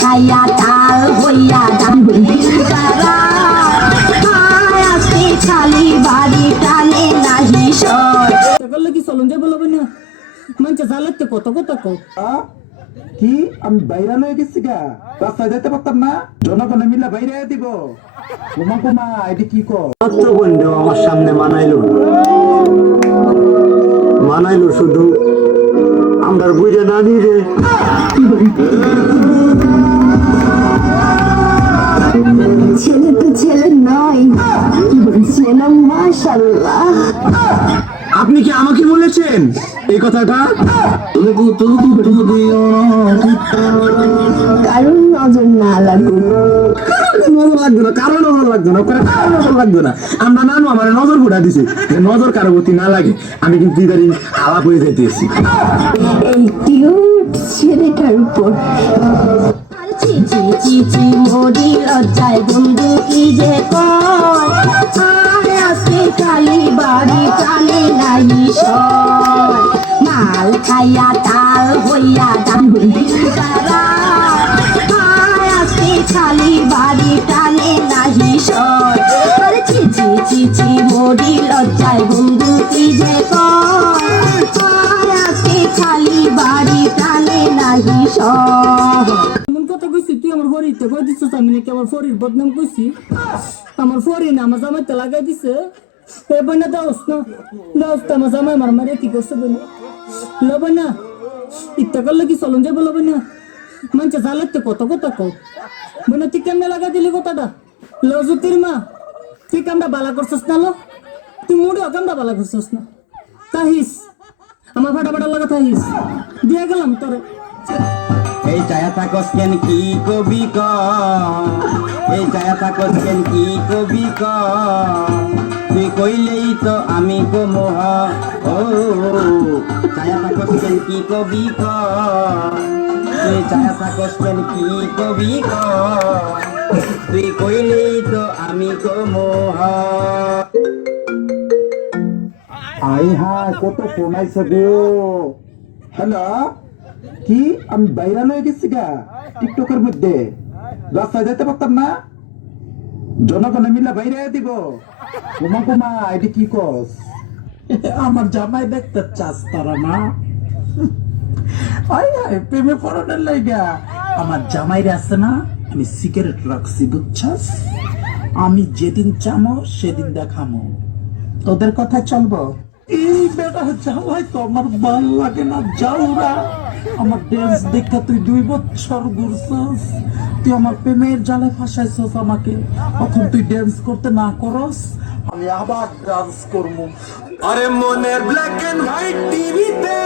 খাইয়া তাল হইয়া আজকে খালি বাড়ি টানে নাহি সর কি চলুন যে বলবো না মানুষ জ্বালাতে কত কত কি আমি বাইরে লয়ে গেছি গা রাস্তায় যেতে পারতাম না জনগণে মিলে বাইরে দিব কুমা কুমা এটি কি কর মাত্র বন্ধু আমার সামনে মানাইলো শুধু আমরা বুঝে না নিয়ে ছেলে তো ছেলে নয় ছেলে মাশাআল্লাহ। আপনি কি আমাকে বলেছেন এই কথাটা? কারণ নজর না লাগুক লাগতো না, কারো নজর লাগতো না, কারো নজর লাগতো না। আমরা নানু আমার নজর ঘুরা দিছে যে নজর কারো প্রতি না লাগে। আমি কিন্তু ইদারিং আলাপ হয়ে যেতেছি এই কিউট ছেলেটার উপর। চিচি চিচি মোদি লজ্জায় বন্ধু কি যে কয় আজকে খালি বাড়ি টানে নাই সয় মাল খাইয়া তাল হইয়া আজকে খালি বাড়ি টানে নাহি সয় চিচি চিচি মোদি লজ্জায় বন্ধু কি যে কয় আজকে খালি বাড়ি টানে নাহি সয়। এমন কথা কইছি তুই আমার ফরিতে কই দিছিস আমি নাকি আমার ফরির বদনাম কইছি? আমার ফরি না আমার জামাইতে লাগাই দিছে। এ বনা দাওস না দাওস তো আমার জামাই মার মারে কি করছে বলে লবে না ইত্যা করলে কি চলুন যে বলবে না মানুষ জ্বালাতে কত কথা কও বনা তুই কেমনে লাগাই দিলি কথাটা লজুতির মা তুই কামটা বালা করছিস না লো তুই মুড়ে কামটা বালা করছিস না তাহিস আমার ফাটাফাটা লাগা তাহিস দিয়া গেলাম তোরে। এই ছায়া থাকস কেন কি কবি ক এই ছায়া থাকস কেন কি কবি ক তুই কইলেই তো আমি কমোহ ও ছায়া থাকস কেন কি কবি ক তুই ছায়া থাকস কেন কি কবি ক তুই কইলেই তো আমি কমোহ। আই হা কত ফোন আইছে গো। হ্যালো কি আমি বাইরে লয়ে গেছি গা টিকটকের মধ্যে রাস্তায় যেতে পারতাম না জনগণে মিলে বাইরে দিব কুমা কুমা এটি কি কস আমার জামাই দেখতে চাস তারা না আই আই প্রেমে পড়ানোর লাইগা আমার জামাইরে আছে না আমি সিগারেট রাখছি বুঝছাস আমি যেদিন চামো সেদিন দেখামো তোদের কথা চলবো এই বেটা যাওয়াই তো আমার ভাল লাগে না যাওরা আমার ড্যান্স দেখা তুই 2 বছর ঘুরছস তুই আমার প্রেমের জালে ফাঁসাইছস আমাকে এখন তুই ড্যান্স করতে না করস আমি আবার ডান্স করবো আরে মনের ব্ল্যাক এন্ড হোয়াইট টিভিতে